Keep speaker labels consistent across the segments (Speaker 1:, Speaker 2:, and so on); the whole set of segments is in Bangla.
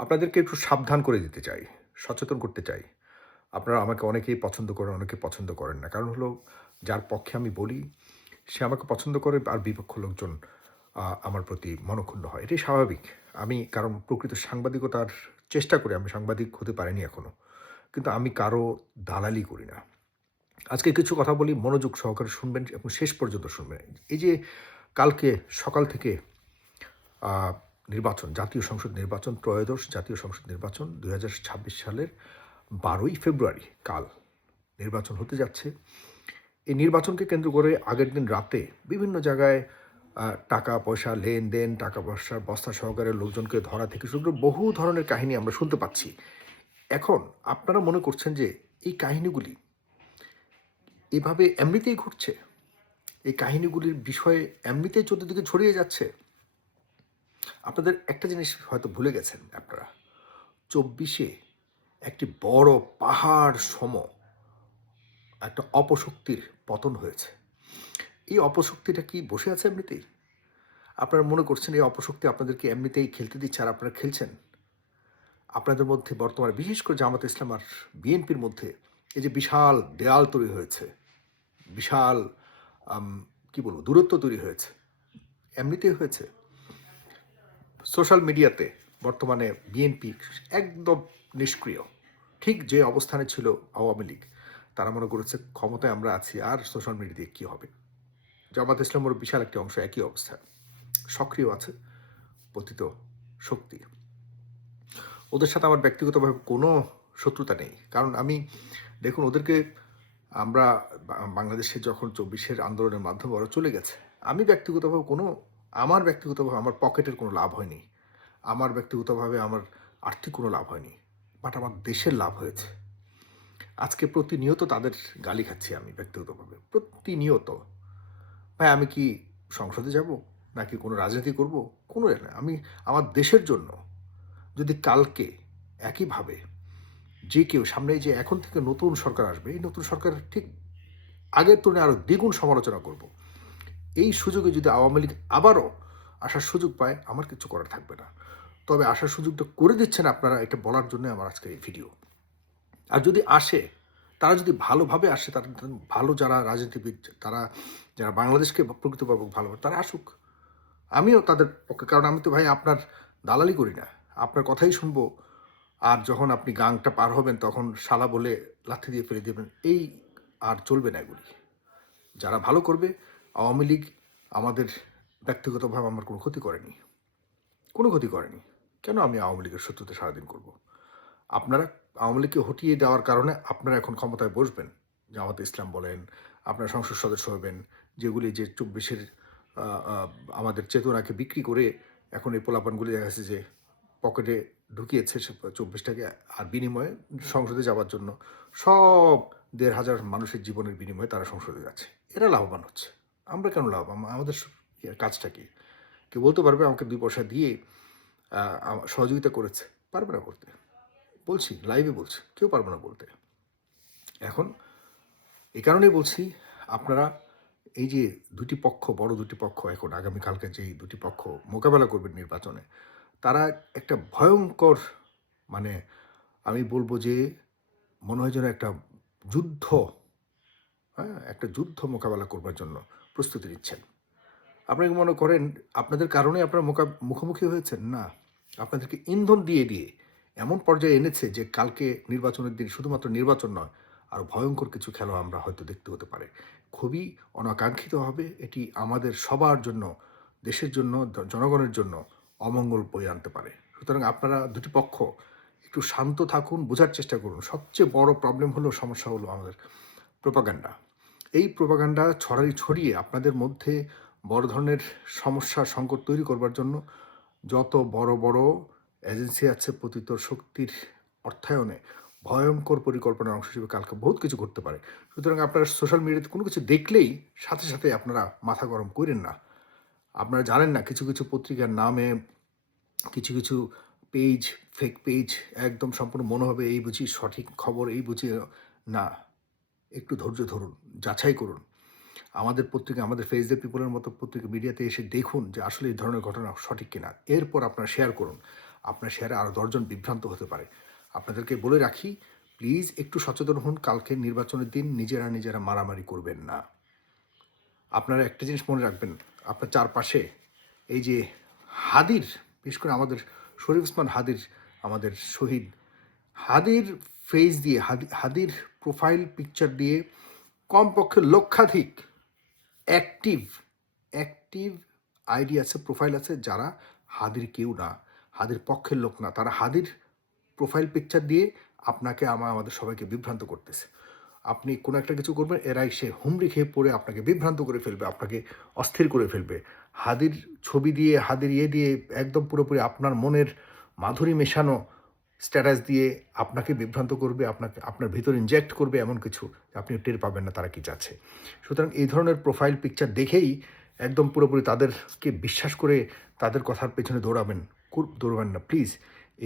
Speaker 1: আপনাদেরকে একটু সাবধান করে দিতে চাই, সচেতন করতে চাই। আপনারা আমাকে অনেকেই পছন্দ করেন, অনেকে পছন্দ করেন না। কারণ হলো যার পক্ষে আমি বলি, সে আমাকে পছন্দ করে আর বিপক্ষ লোকজন আমার প্রতি মনঃক্ষুণ্ণ হয়। এটাই স্বাভাবিক। আমি কারণ প্রকৃত সাংবাদিকতার চেষ্টা করি, আমি সাংবাদিক হতে পারিনি এখনও কিন্তু আমি কারও দালালি করি না। আজকে কিছু কথা বলি মনোযোগ সহকারে শুনবেন এবং শেষ পর্যন্ত শুনবেন। এই যে কালকে সকাল থেকে নির্বাচন, জাতীয় সংসদ নির্বাচন, ত্রয়োদশ জাতীয় সংসদ নির্বাচন ২০২৬ সালের ১২ই ফেব্রুয়ারি কাল নির্বাচন হতে যাচ্ছে। এই নির্বাচনকে কেন্দ্র করে আগের দিন রাতে বিভিন্ন জায়গায় টাকা-পয়সা লেনদেন, টাকা-পয়সার বস্তা সহকারে লোকজনকে ধরা থেকে শুরু করে বহু ধরনের কাহিনী আমরা শুনতে পাচ্ছি। এখন আপনারা মনে করছেন যে এই কাহিনীগুলি এভাবে এমনিতেই ঘটছে? এই কাহিনীগুলির বিষয়ে এমনিতেই চতুর্দিকে ছড়িয়ে যাচ্ছে? আপনাদের একটা জিনিস হয়তো ভুলে গেছেন আপনারা। চব্বিশে একটি বড় পাহাড় সম একটা অপশক্তির পতন হয়েছে। এই অপশক্তিটা কি বসে আছে এমনিতেই? আপনারা মনে করছেন এই অপশক্তি আপনাদেরকে এমনিতেই খেলতে দিচ্ছে আর আপনারা খেলছেন? আপনাদের মধ্যে বর্তমানে বিশেষ করে জামাত ইসলাম আর বিএনপির মধ্যে এই যে বিশাল দেয়াল তৈরি হয়েছে, বিশাল কি বলব দূরত্ব তৈরি হয়েছে। এমনিতেই হয়েছে? সোশ্যাল মিডিয়াতে বর্তমানে বিএনপি একদম নিষ্ক্রিয়। ঠিক যে অবস্থানে ছিল আওয়ামী লীগ। তারা মনে করেছে ক্ষমতায় আমরা আছি, আর সোশ্যাল মিডিয়া দিয়ে কী হবে? জামায়াত ইসলামের বিশাল একটি অংশ, একই অবস্থা। সক্রিয় আছে, পতিত শক্তি। ওদের সাথে আমার ব্যক্তিগতভাবে কোনো শত্রুতা নেই। কারণ আমি, দেখুন, ওদেরকে আমরা বাংলাদেশে যখন চব্বিশের আন্দোলনের মাধ্যমে ওরা চলে গেছে। আমি ব্যক্তিগতভাবে কোনো আমার ব্যক্তিগতভাবে আমার পকেটের কোনো লাভ হয়নি। আমার ব্যক্তিগতভাবে আমার আর্থিক কোনো লাভ হয়নি। বাট আমার দেশের লাভ হয়েছে। আজকে প্রতিনিয়ত তাদের গালি খাচ্ছি আমি ব্যক্তিগতভাবে। প্রতিনিয়ত। ভাই আমি কি সংসদে যাব? নাকি কোনো রাজনীতি করব? কোনো। আমি আমার দেশের জন্য যদি কালকে একইভাবে যে কেউ সামনে যে এখন থেকে নতুন সরকার আসবে, এই নতুন সরকারের ঠিক আগের তুলনায় আরও দ্বিগুণ সমালোচনা করব। এই সুযোগে যদি আওয়ামী লীগ আবারও আসার সুযোগ পায়, আমার কিচ্ছু করার থাকবে না। তবে আসার সুযোগটা করে দিচ্ছেন আপনারা এটা বলার জন্য আমার আজকের এই ভিডিও। আর যদি আসে, তারা যদি ভালোভাবে আসে, তারা ভালো যারা রাজনীতিবিদ, তারা যারা বাংলাদেশকে প্রকৃতপক্ষে ভালো তারা আসুক। আমিও তাদের পক্ষে কারণ আমি তো ভাই আপনার দালালি করি না। আপনার কথাই শুনব। আর যখন আপনি গাংটা পার হবেন তখন শালা বলে লাথি দিয়ে ফেলে দেবেন এই আর চলবে না এগুলি। যারা ভালো করবে, আওয়ামী লীগ আমাদের ব্যক্তিগতভাবে আমার কোনো ক্ষতি করেনি। কোনো ক্ষতি করেনি। কেন আমি আওয়ামী লীগের শত্রুতা সারাদিন করব? আপনারা আওয়ামী লীগকে হটিয়ে দেওয়ার কারণে আপনারা এখন ক্ষমতায় বসবেন। জামায়াতে ইসলাম বলেন, আপনারা সংসদ সদস্য হবেন। যেগুলি যে ২৪ এর আ আ আমাদের চেতনাকে বিক্রি করে এখন এই পোলাপানগুলি দেখা যাচ্ছে যে পকেটে ঢুকিয়েছে সে ২৪ টাকে আর বিনিময়ে সংসদে যাওয়ার জন্য সব ১৫০০ মানুষের জীবনের বিনিময়ে তারা সংসদে যাচ্ছে। এরা লাভবান হচ্ছে। আমরা কেন লাভ আমাদের কাজটা কি? কেউ বলতে পারবে আমাকে দুই পয়সা দিয়ে সহযোগিতা করেছে? পারবে না করতে। বলছি, লাইভে বলছি। কেউ পারবে না বলতে। এখন এই কারণেই বলছি আপনারা এই যে দুটি পক্ষ, বড় দুটি পক্ষ এখন আগামীকালকে যেই ২ টি পক্ষ মোকাবেলা করবেন নির্বাচনে, তারা একটা ভয়ঙ্কর মানে আমি বলব যে মনে হয় যেন একটা যুদ্ধ, হ্যাঁ? একটা যুদ্ধ মোকাবেলা করবার জন্য প্রস্তুতি নিচ্ছেন। আপনারা কি মনে করেন আপনাদের কারণে আপনারা মোকা মুখোমুখি হয়েছেন? না। আপনাদেরকে ইন্ধন দিয়ে, দিয়ে এমন পর্যায়ে এনেছে যে কালকে নির্বাচনের দিন শুধুমাত্র নির্বাচন নয়, আরও ভয়ঙ্কর কিছু খেলা আমরা হয়তো দেখতে হতে পারে। খুবই অনাকাঙ্ক্ষিত হবে। এটি আমাদের সবার জন্য, দেশের জন্য, জনগণের জন্য অমঙ্গল বয়ে আনতে পারে। সুতরাং আপনারা দুটি পক্ষ একটু শান্ত থাকুন, বোঝার চেষ্টা করুন। সবচেয়ে বড় প্রবলেম হলো সমস্যা হলো আমাদের প্রোপাগান্ডা। এই প্রোপাগান্ডা ছড়াই ছড়িয়ে আপনাদের মধ্যে বড় ধরনের সমস্যা সংকট তৈরি করবার জন্য যত বড়, বড় এজেন্সি আছে পতিত শক্তির অর্থায়নে ভয়ঙ্কর পরিকল্পনার অংশ হিসেবে কালকে বহুত কিছু ঘটতে পারে। সুতরাং আপনারা সোশ্যাল মিডিয়াতে কোনো কিছু দেখলেই সাথে, সাথে আপনারা মাথা গরম কইরেন না। আপনারা জানেন না কিছু, কিছু পত্রিকার নামে কিছু, কিছু পেজ, ফেক পেজ একদম সম্পূর্ণ মনে হবে এই বুঝি সঠিক খবর, এই বুঝি না। একটু ধৈর্য ধরুন, যাচাই করুন। আমাদের পত্রিকা, আমাদের ফেস দ্য পিপল এর মতো পত্রিকা মিডিয়াতে এসে দেখুন যে আসলে এই ধরনের ঘটনা সঠিক কিনা। এরপর আপনারা শেয়ার করুন। আপনার শেয়ারে আরও দশজন বিভ্রান্ত হতে পারে আপনাদেরকে বলে রাখি প্লিজ একটু সচেতন হন কালকে নির্বাচনের দিন নিজেরা নিজেরা মারামারি করবেন না আপনারা একটা জিনিস মনে রাখবেন আপনার চারপাশে এই যে হাদির বিশেষ করে আমাদের শরীফ ওসমান হাদির আমাদের শহীদ হাদির ফেস দিয়ে হাদি- হাদির প্রোফাইল পিকচার দিয়ে কমপক্ষে লক্ষাধিক অ্যাক্টিভ অ্যাক্টিভ আইডি আছে প্রোফাইল আছে যারা হাদির কেউ না, হাদির পক্ষের লোক না। তারা হাদির প্রোফাইল পিকচার দিয়ে আপনাকে আমার আমাদের সবাইকে বিভ্রান্ত করতেছে। আপনি কোনো একটা কিছু করবেন, এরাই সে হুমড়ি খেয়ে পড়ে আপনাকে বিভ্রান্ত করে ফেলবে, আপনাকে অস্থির করে ফেলবে। হাদির ছবি দিয়ে, হাদির ইয়ে দিয়ে একদম পুরোপুরি আপনার মনের মাধুরী মেশানো স্ট্যাটাস দিয়ে আপনাকে বিভ্রান্ত করবে, আপনাকে, আপনার ভিতর ইনজেক্ট করবে এমন কিছু আপনি টের পাবেন না তারা কি চাচ্ছে। সুতরাং এই ধরনের প্রোফাইল পিকচার দেখেই একদম পুরোপুরি তাদেরকে বিশ্বাস করে তাদের কথার পেছনে দৌড়াবেন দৌড়াবেন না। প্লিজ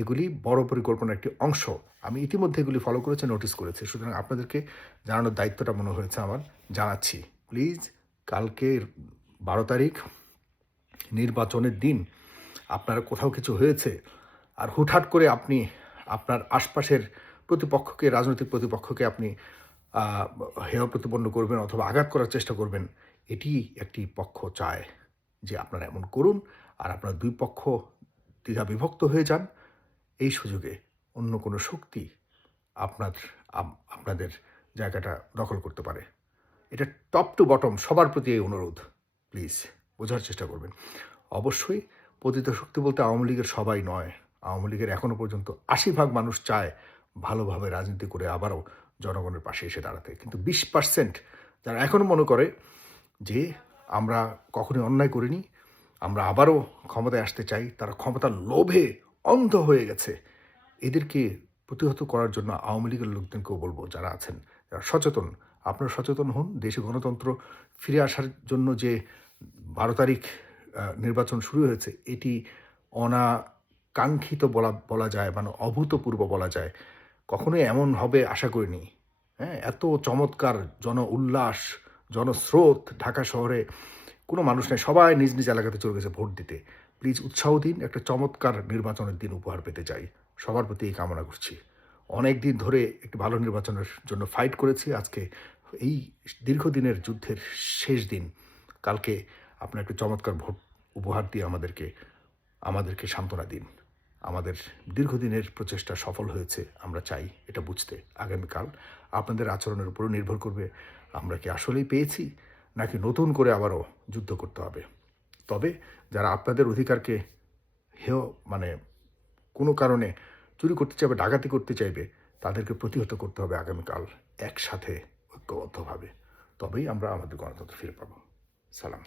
Speaker 1: এগুলি বড় পরিকল্পনার একটি অংশ। আমি ইতিমধ্যে এগুলি ফলো করেছি নোটিস করেছি। সুতরাং আপনাদেরকে জানানোর দায়িত্বটা মনে হয়েছে আমার, জানাচ্ছি। প্লিজ কালকে বারো তারিখ, নির্বাচনের দিন আপনারা কোথাও কিছু হয়েছে, আর হুটহাট করে আপনি আপনার আশপাশের প্রতিপক্ষকে, রাজনৈতিক প্রতিপক্ষকে আপনি হেয় প্রতিপন্ন করবেন অথবা আঘাত করার চেষ্টা করবেন, এটি একটি পক্ষ চায় যে আপনারা এমন করুন আর আপনার দুই পক্ষ দ্বিধা বিভক্ত হয়ে যান। এই সুযোগে অন্য কোনো শক্তি আপনার আপনাদের জায়গাটা দখল করতে পারে। এটা টপ টু বটম সবার প্রতি এই অনুরোধ, প্লিজ বোঝার চেষ্টা করবেন। অবশ্যই পতিত শক্তি বলতে আওয়ামী লীগের সবাই নয় আওয়ামী লীগের এখনও পর্যন্ত আশি ভাগ মানুষ চায় ভালোভাবে রাজনীতি করে আবারও জনগণের পাশে এসে দাঁড়াতে। কিন্তু বিশ পার্সেন্ট যারা এখনও মনে করে যে আমরা কখনোই অন্যায় করিনি, আমরা আবারও ক্ষমতায় আসতে চাই, তারা ক্ষমতার লোভে অন্ধ হয়ে গেছে, এদেরকে প্রতিহত করার জন্য আওয়ামী লীগের লোকদেরকেও বলব যারা আছেন, যারা সচেতন, আপনারা সচেতন হন, দেশে গণতন্ত্র ফিরে আসার জন্য যে বারো তারিখ নির্বাচন শুরু হয়েছে, এটি অনাকাঙ্ক্ষিত বলা বলা যায় মানে অভূতপূর্ব বলা যায়, কখনোই এমন হবে আশা করিনি। হ্যাঁ এত চমৎকার জন উল্লাস জনস্রোত ঢাকা শহরে কোনো মানুষ নেই, সবাই নিজ নিজ এলাকাতে চলে গেছে ভোট দিতে। প্লিজ উৎসাহ দিন, একটা চমৎকার নির্বাচনের দিন উপহার পেতে চাই। সবার প্রতি এই কামনা করছি। অনেক দিন ধরে একটি ভালো নির্বাচনের জন্য ফাইট করেছি। আজকে এই দীর্ঘদিনের যুদ্ধের শেষ দিন। কালকে আপনার একটু চমৎকার ভোট উপহার দিয়ে আমাদেরকে আমাদেরকে সান্ত্বনা দিন। আমাদের দীর্ঘদিনের প্রচেষ্টা সফল হয়েছে, আমরা চাই এটা বুঝতে আগামীকাল। আপনাদের আচরণের উপরও নির্ভর করবে, আমরা কি আসলেই পেয়েছি, নাকি নতুন করে আবারও যুদ্ধ করতে হবে। তবে যারা আপনাদের অধিকারকে হেয় মানে কোনো কারণে চুরি করতে চাইবে, ডাকাতি করতে চাইবে, তাদেরকে প্রতিহত করতে হবে আগামীকাল একসাথে ঐক্যবদ্ধভাবে। তবেই আমরা আমাদের গণতন্ত্র ফিরে পাবো। সালাম।